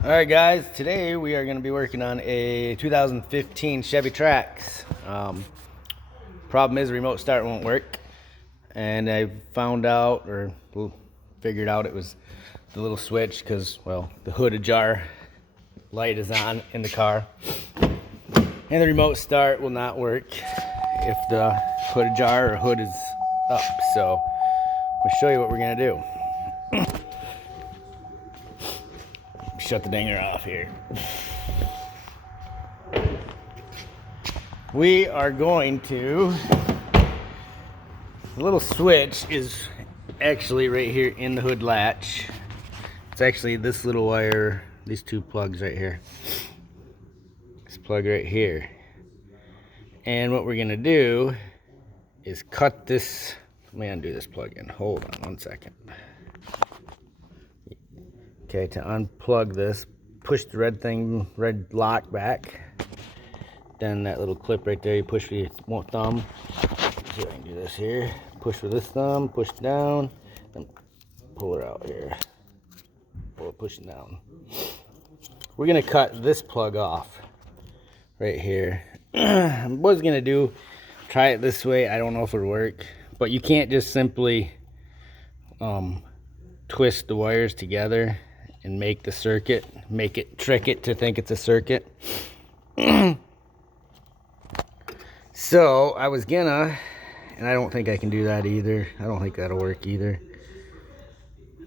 Alright guys, today we are going to be working on a 2015 Chevy Trax. Problem is the remote start won't work, and I found out, or figured out, it was the little switch because, well, the hood ajar light is on in the car, and the remote start will not work if the hood ajar or hood is up. So I'll show you what we're going to do. Shut the dinger off here. We are going to, the little switch is actually right here in the hood latch. It's actually this little wire, these two plugs right here. This plug right here. And what we're gonna do is cut this, let me undo this plug in. Hold on one second. Okay, to unplug this, push the red lock back. Then that little clip right there, you push with your thumb. See if I can do this here. Push with this thumb, push it down, and pull it out here. Pull it, push it down. We're gonna cut this plug off right here. I was gonna try it this way. I don't know if it'll work, but you can't just simply twist the wires together and make the circuit, trick it to think it's a circuit. So I was gonna, and I don't think I can do that either. I don't think that'll work either.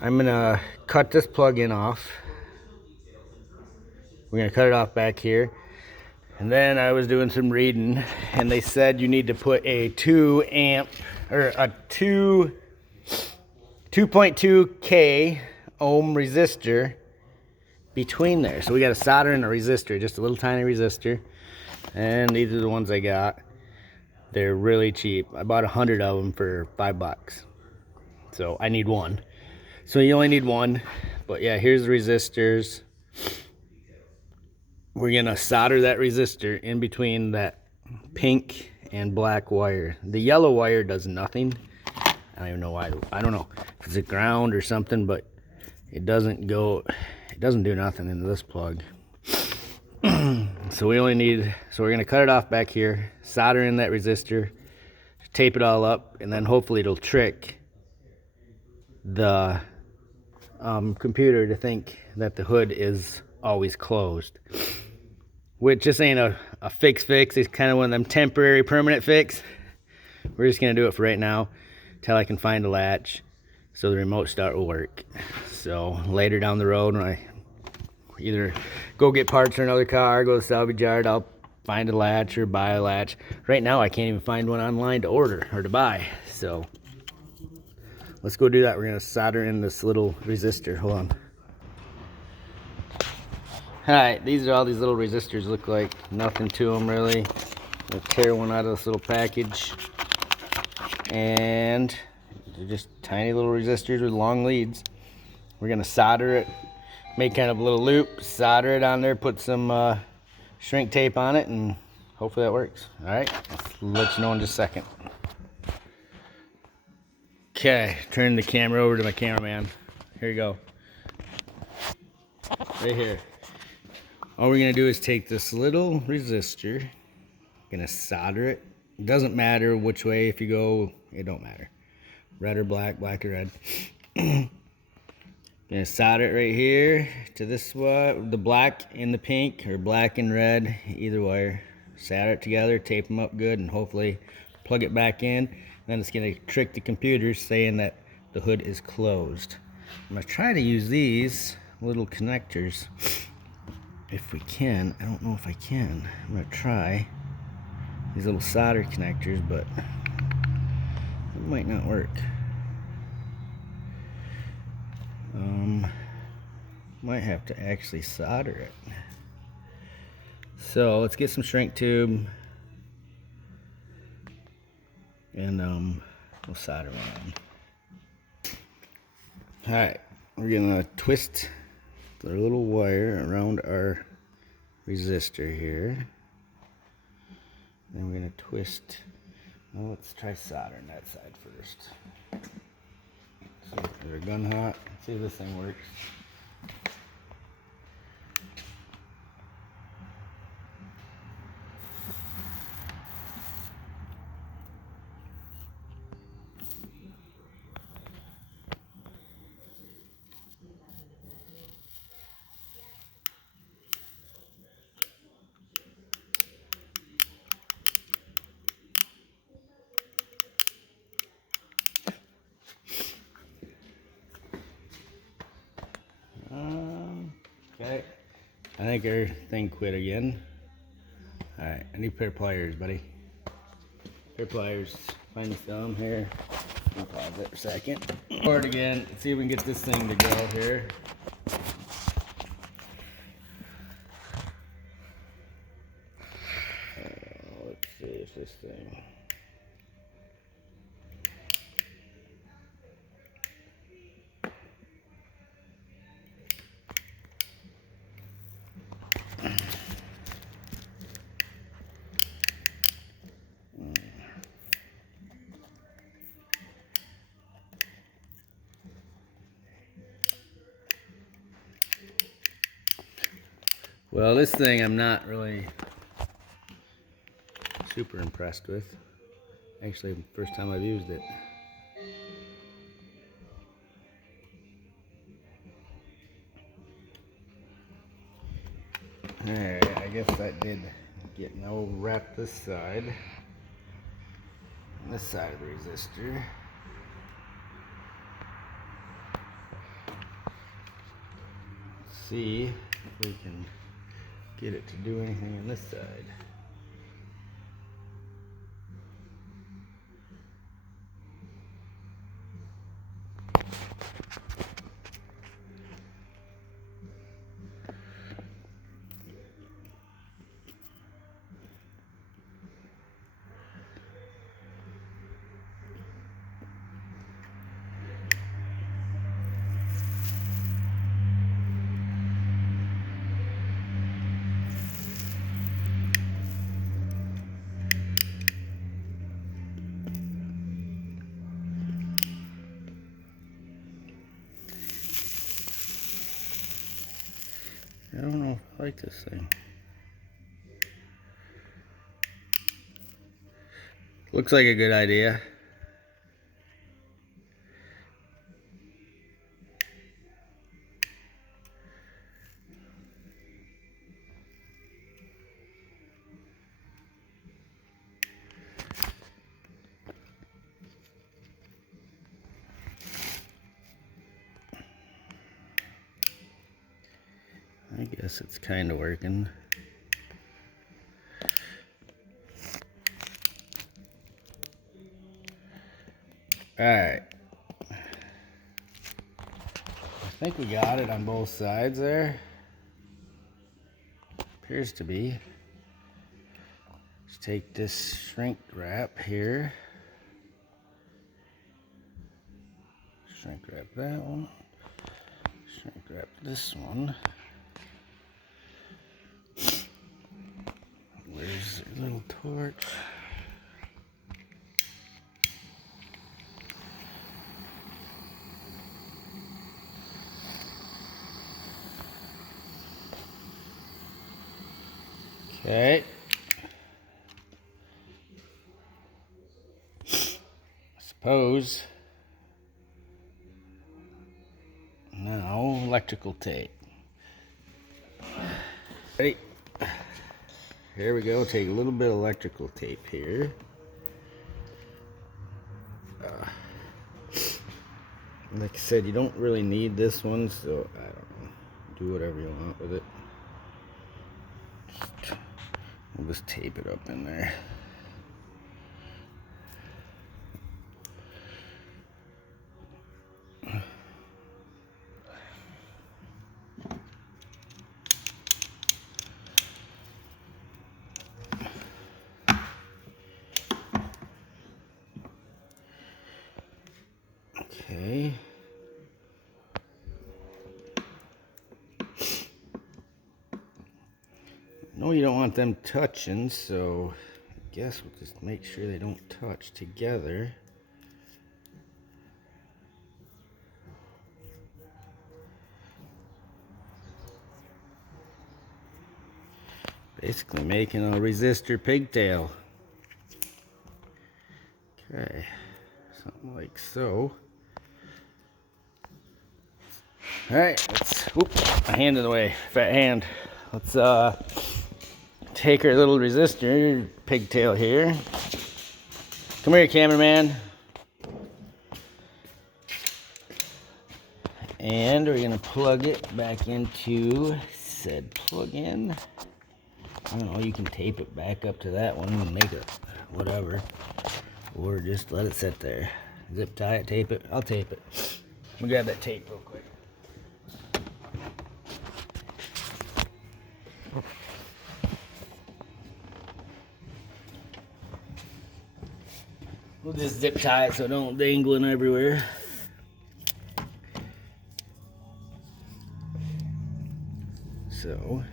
I'm gonna cut this plug-in off. We're gonna cut it off back here. And then I was doing some reading, and they said you need to put a 2.2K ohm resistor between there. So we got to solder in a resistor, just a little tiny resistor. And these are the ones I got. They're really cheap. I bought 100 of them for $5. So I need one. So you only need one. But yeah, here's the resistors. We're gonna solder that resistor in between that pink and black wire. The yellow wire does nothing. I don't even know why. I don't know if it's a ground or something, but it doesn't do nothing into this plug. So we're gonna cut it off back here, solder in that resistor, tape it all up, and then hopefully it'll trick the computer to think that the hood is always closed. Which just ain't a fix. It's kind of one of them temporary permanent fix. We're just gonna do it for right now till I can find a latch so the remote start will work. So later down the road, when I either go get parts for another car, go to the salvage yard, I'll find a latch or buy a latch. Right now I can't even find one online to order or to buy. So let's go do that. We're gonna solder in this little resistor. Hold on. Alright, these are all these little resistors. Look like nothing to them really. I'll tear one out of this little package. And they're just tiny little resistors with long leads. We're gonna solder it, make kind of a little loop, solder it on there, put some shrink tape on it, and hopefully that works. Alright, I'll let you know in just a second. Okay, turn the camera over to my cameraman. Here you go. Right here. All we're gonna do is take this little resistor, gonna solder it. It doesn't matter which way, if you go, it don't matter. Red or black, black or red. Gonna solder it right here to this one, the black and the pink, or black and red, either wire. Solder it together, tape them up good, and hopefully plug it back in. Then it's gonna trick the computer saying that the hood is closed. I'm gonna try to use these little connectors. If we can, I don't know if I can. I'm gonna try these little solder connectors, but it might not work. Might have to actually solder it. So let's get some shrink tube, and we'll solder one on. Alright, we're gonna twist the little wire around our resistor here. Then we're gonna twist. Well, let's try soldering that side first. See if they're gun hot. See if this thing works. Okay, I think our thing quit again. Alright, I need a pair of pliers, buddy. Pair of pliers. Find some here. I'll pause it for a second. Pour it again. See if we can get this thing to go here. Let's see if this thing. Well, this thing I'm not really super impressed with. Actually, first time I've used it. Alright, I guess that did get no wrap this side. This side of the resistor. Let's see if we can get it to do anything on this side. I don't know if I like this thing. Looks like a good idea. I guess it's kind of working. Alright. I think we got it on both sides there. Appears to be. Let's take this shrink wrap here. Shrink wrap that one. Shrink wrap this one. Where's the little torch? Okay. I suppose now electrical tape. Ready? Here we go. Take a little bit of electrical tape here. Like I said, you don't really need this one, so I don't know. Do whatever you want with it. We'll just tape it up in there. Okay. No, you don't want them touching, so I guess we'll just make sure they don't touch together. Basically making a resistor pigtail. Okay, something like so. Alright, let's, whoop, my hand in the way, fat hand. Let's take our little resistor pigtail here. Come here, cameraman. And we're gonna plug it back into said plug-in. I don't know, you can tape it back up to that one and make it whatever. Or just let it sit there. Zip tie it, tape it. I'll tape it. Let me grab that tape real quick. We'll just zip tie it so it don't dangling everywhere. So,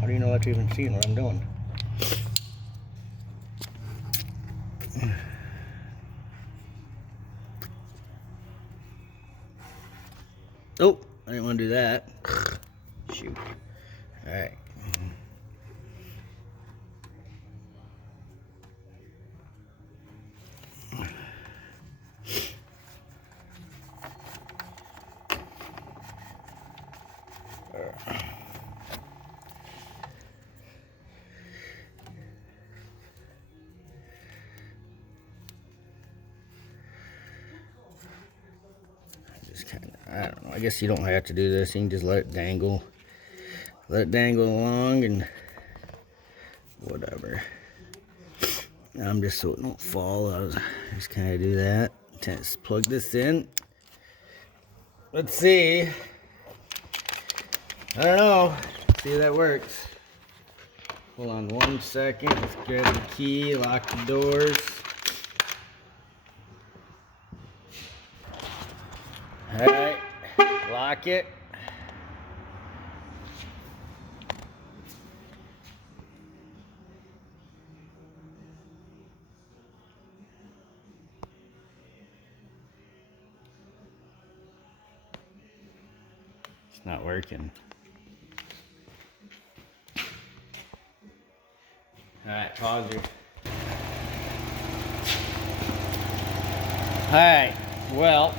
how do you know that you're even seeing what I'm doing? Oh, I didn't want to do that. Shoot. Alright. I don't know, I guess you don't have to do this. You can just let it dangle. Let it dangle along and whatever. I'm just so it don't fall. I just kind of do that. Just plug this in. Let's see. I don't know. See if that works. Hold on 1 second. Let's grab the key, lock the doors. Alright, lock it. It's not working. Alright, pause it. Alright, well,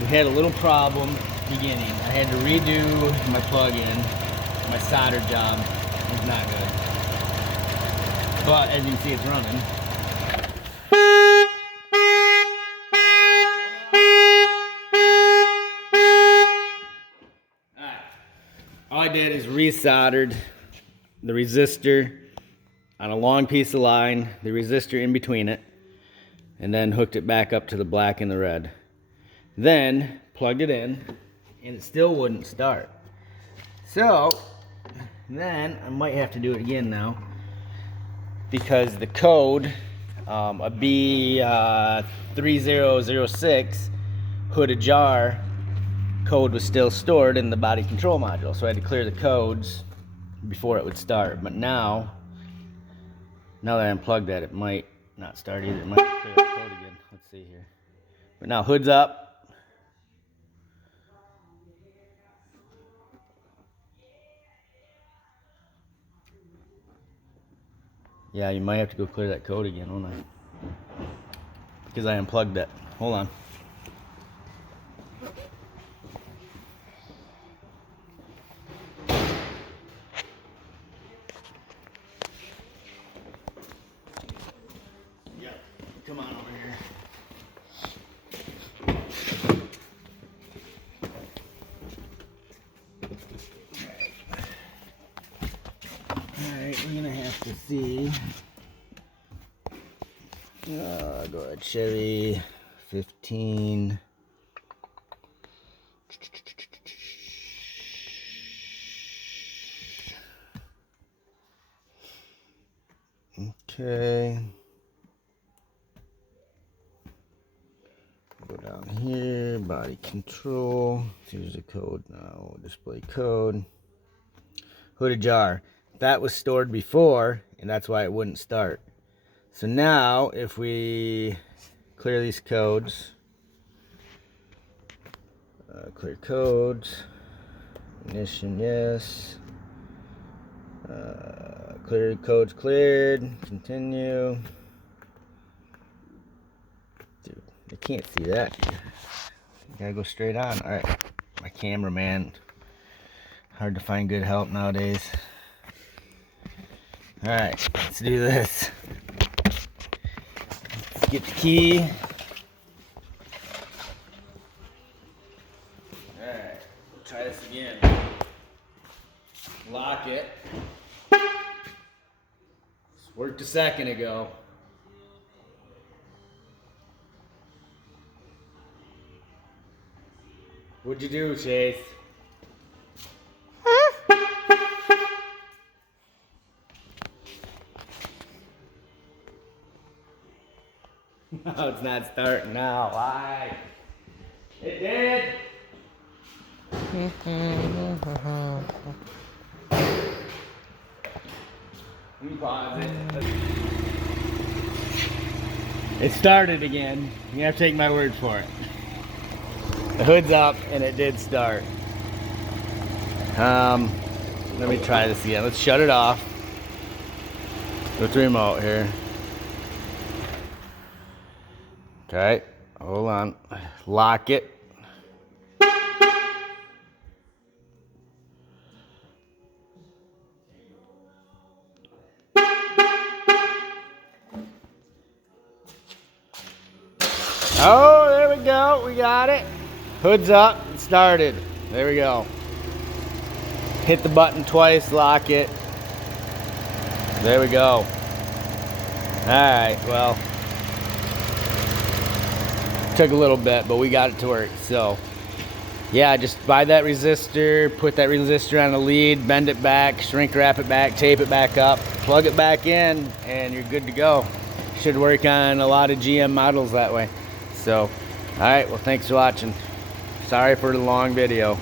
we had a little problem beginning. I had to redo my plug-in. My solder job was not good. But as you can see, it's running. Alright. All I did is resoldered the resistor on a long piece of line, the resistor in between it, and then hooked it back up to the black and the red. Then plugged it in, and it still wouldn't start. So then I might have to do it again now, because the code, a B3006 hood ajar code was still stored in the body control module. So I had to clear the codes before it would start. But now that I unplugged that, it might not start either. It might clear the code again. Let's see here. But now hood's up. Yeah, you might have to go clear that code again, won't I? Because I unplugged it. Hold on. Yep, come on over here. Alright, we're gonna have to see. Go ahead, Chevy 15. Okay. Go down here, body control. Here's the code now. Display code. Hood ajar. That was stored before, and that's why it wouldn't start. So now, if we clear these codes, clear codes, ignition, yes, clear codes cleared, continue. Dude, I can't see that. Gotta go straight on. All right, my cameraman. Hard to find good help nowadays. All right, let's do this. Let's get the key. socket. Worked a second ago. What'd you do, Chase? No, it's not starting now. Why? It did. Let me pause it. It started again. You have to take my word for it. The hood's up and it did start. Let me try this again. Let's shut it off with the remote here. Okay, hold on. Lock it. Oh, there we go. We got it. Hood's up. It started. There we go. Hit the button twice. Lock it. There we go. Alright, well. Took a little bit, but we got it to work. So, yeah, just buy that resistor. Put that resistor on a lead. Bend it back. Shrink wrap it back. Tape it back up. Plug it back in. And you're good to go. Should work on a lot of GM models that way. So, alright, well, thanks for watching. Sorry for the long video.